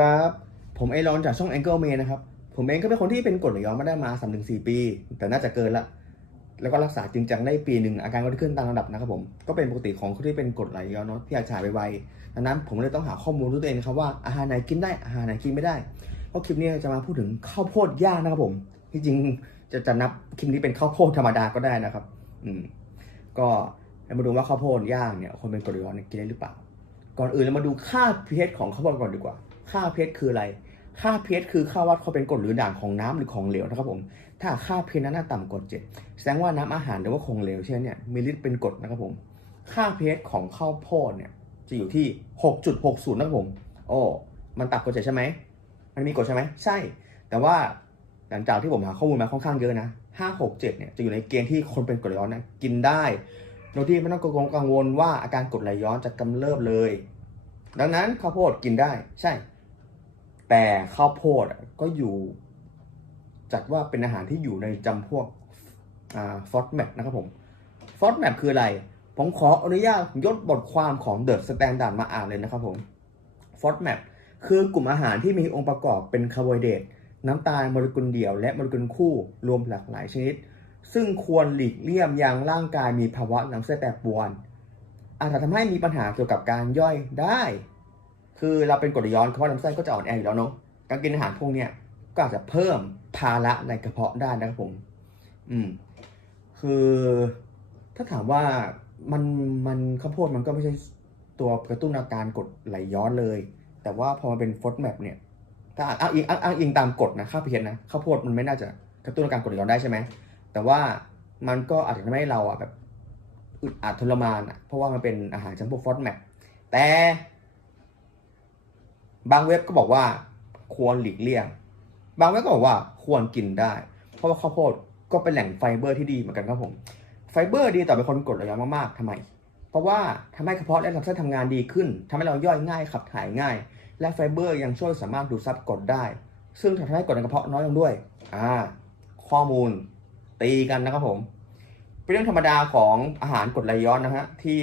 ครับ ผมไอรอนจากช่อง Angle Man นะครับ ผมเองก็เป็นคนที่เป็นกรดไหลย้อนมาได้มา3าถึงสปี แต่น่าจะเกินละ แล้วก็รักษาจริงจังได้ปีหนึ่งอาการก็ขึ้นตามระดับนะครับผม ก็เป็นปกติของคนที่เป็นกรดไหลย้อนเนาะที่อากฉายไวๆดังนั้นผมเลยต้องหาข้อมูลด้วยตัวเองนะครับว่าอาหารไหนกินได้อาหารไหนกินไม่ได้ เพราะคลิปนี้จะมาพูดถึงข้าวโพดย่างนะครับผม ที่จริงจะจะนับคลิปนี้เป็นข้าวโพดธรรมดาก็ได้นะครับ อืม ก็มาดูว่าข้าวโพดย่างเนี่ยคนเป็นกรดไหลย้อนกินได้หรือเปล่าก่อนอื่นเรามาดูค่า pH ของข้าวโพดก่อนดีกว่า ค่า pH คืออะไร ค่า pH คือค่าวัดความเป็นกรดหรือด่างของน้ำหรือของเหลวนะครับผม ถ้าค่า pH นั้นต่ำกว่า7แสดงว่าน้ำอาหารหรือว่าของเหลวเช่นเนี่ยมีฤทธิ์เป็นกรดนะครับผม ค่า pH ของข้าวโพดเนี่ยจะอยู่ที่ 6.60 นะครับผม โอ้ มันต่ำกว่า7ใช่ไหม มันมีกรดใช่ไหม ใช่ แต่ว่าหลังจากที่ผมหาข้อมูลมาค่อนข้างเยอะนะ5 6 7เนี่ยจะอยู่ในเกณฑ์ที่คนเป็นกรดไหลย้อนนะกินได้ โดยที่ไม่ต้องกังวลว่าอาการกรดไหลย้อนจะกำเริบเลย ดังนั้นข้าวโพดกินได้ใช่ แต่ข้าวโพดก็อยู่ จัดว่าเป็นอาหารที่อยู่ในจำพวกฟอสแมปนะครับผมฟอสแมปคืออะไร ผมขออนุญาตยศบทความของเดอะสแตนดาร์ดมาอ่านเลยนะครับผมฟอสแมปคือกลุ่มอาหารที่มีองค์ประกอบเป็นคาร์โบไฮเดรตน้ำตาลโมเลกุลเดี่ยวและโมเลกุลคู่รวมหลากหลายชนิด ซึ่งควรหลีกเลี่ยมยังร่างกายมีภาวะลำไส้แปรปรวน อาจจะทำให้มีปัญหาเกี่ยวกับการย่อยได้ คือเราเป็นกรดย้อนเพาะลำไส้ก็จะอ่อนแออยู่แล้วเนาะการกินอาหารพวกเนี้ยก็อาจจะเพิ่มภาระในกระเพาะได้นะครับผม อืม คือถ้าถามว่ามันมันข้าวโพดมันก็ไม่ใช่ตัวกระตุ้นอาการกดไหลย้อนเลย แต่ว่าพอมันเป็นฟอสแมปเนี่ย ถ้าอ้างอิงอ้างอิงตามกฎนะค่าเพียนะข้าวโพดมันไม่น่าจะกระตุ้นอาการกดไหลย้อนได้ใช่ไหมแต่ว่ามันก็อาจจะทำให้เราอะแบบอึดอัดทรมานอะเพราะว่ามันเป็นอาหารจำพวกฟอสแมปแต่ บางเว็บก็บอกว่าควรหลีกเลี่ยง บางเว็บก็บอกว่าควรกินได้ เพราะว่าข้าวโพดก็เป็นแหล่งไฟเบอร์ที่ดีเหมือนกันครับผม ไฟเบอร์ดีต่อเป็นคนกรดไหลย้อนมากๆทำไม เพราะว่าทำให้กระเพาะและลำไส้ทำงานดีขึ้นทำให้เราย่อยง่ายขับถ่ายง่าย และไฟเบอร์ยังช่วยสามารถดูดซับกรดได้ ซึ่งทำให้กรดในกระเพาะน้อยลงด้วย อ่า ข้อมูลตีกันนะครับผม เป็นเรื่องธรรมดาของอาหารกรดไหลย้อนนะฮะที่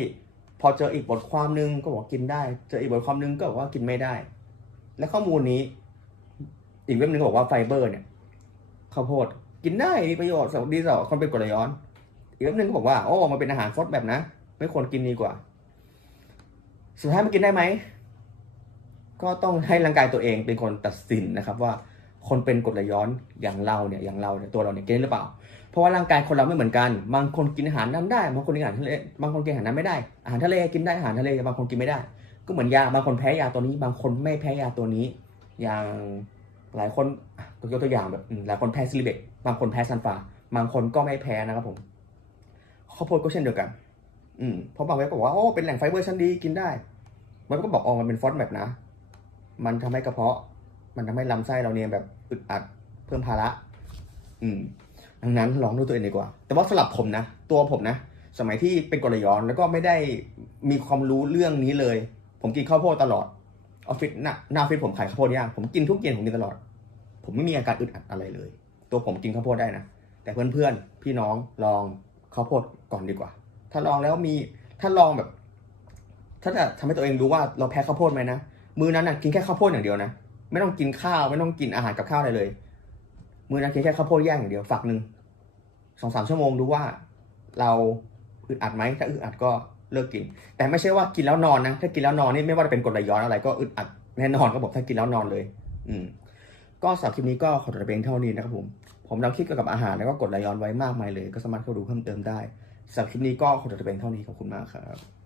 พอเจออีกบทความหนึงก็บอกกินได้ เจออีกบทความหนึงก็บอกว่ากินไม่ได้ และข้อมูลนี้ อีกเว็บหนึ่งบอกว่าไฟเบอร์เนี่ยข้าวโพดกินได้มีประโยชน์สำหรับดีต่อคนเป็นกรดไหลย้อน อีกเว็บหนึ่งก็บอกว่าโอ้มันเป็นอาหารฟดแบบนะ ไม่ควรกินดีกว่า สุดท้ายมันกินได้ไหมก็ต้องให้ร่างกายตัวเองเป็นคนตัดสินนะครับว่าคนเป็นกรดไหลย้อนอย่างเราเนี่ยอย่างเราเนี่ยตัวเราเนี่ยกินได้หรือเปล่า เพราะว่าร่างกายคนเราไม่เหมือนกัน บางคนกินอาหารน้ำได้ บางคนกินอาหารทะเลบางคนกินอาหารน้ำไม่ได้ อาหารทะเลกินได้อาหารทะเลบางคนกินไม่ได้ ก็เหมือนยาบางคนแพ้ยาตัวนี้ บางคนไม่แพ้ยาตัวนี้ อย่างหลายคนยกตัวอย่างแบบหลายคนแพ้ซิลิเบตบางคนแพ้ซันฟาบางคนก็ไม่แพ้นะครับผมข้าวโพดก็เช่นเดียวกัน อืมเพราะบางเว็บบอกว่าโอ้เป็นแหล่งไฟเบอร์ชั้นดีกินได้มันก็บอกอ๋อมันเป็นฟอสแบบนะ มันทำให้กระเพาะ มันทำให้ลำไส้เราเนี่ยแบบอึดอัดเพิ่มภาระ อืมดังนั้นลองดูตัวเองดีกว่า แต่ว่าสำหรับผมนะ ตัวผมนะ สมัยที่เป็นกรดไหลย้อนแล้วก็ไม่ได้มีความรู้เรื่องนี้เลย ผมกินข้าวโพดตลอดออฟฟิศหน้าหน้าออฟฟิศผมขายข้าวโพดย่างผมกินทุกเย็นผมกินตลอด ผมไม่มีอาการอึดอัดอะไรเลย ตัวผมกินข้าวโพดได้นะแต่เพื่อนๆพี่น้องลองข้าวโพดก่อนดีกว่า ถ้าลองแล้วมีถ้าลองแบบ ถ้าจะทำให้ตัวเองรู้ว่าเราแพ้ข้าวโพดไหมนะมื้อนั้นนะกินแค่ข้าวโพดอย่างเดียวนะไม่ต้องกินข้าวไม่ต้องกินอาหารกับข้าวอะไรเลยมื้อนั้นกินแค่ข้าวโพดย่างอย่างเดียวฝักหนึ่งสองสามชั่วโมงดูว่าเรา อึดอัดไหมถ้าอึดอัดก็เลิกกิน แต่ไม่ใช่ว่ากินแล้วนอนนะ ถ้ากินแล้วนอนนี่ไม่ว่าจะเป็นกรดไหลย้อนอะไรก็อึดอัดแน่นอนก็บอกถ้ากินแล้วนอนเลย อืม ก็สำหรับคลิปนี้ก็ขอตัวไปเพียงเท่านี้นะครับผม ผมเราคิดเกี่ยวกับอาหารแล้วก็กดไหลย้อนไว้มากมายเลย ก็สามารถเข้าดูเพิ่มเติมได้สำหรับคลิปนี้ก็ขอตัวไปเพียงเท่านี้ขอบคุณมากครับ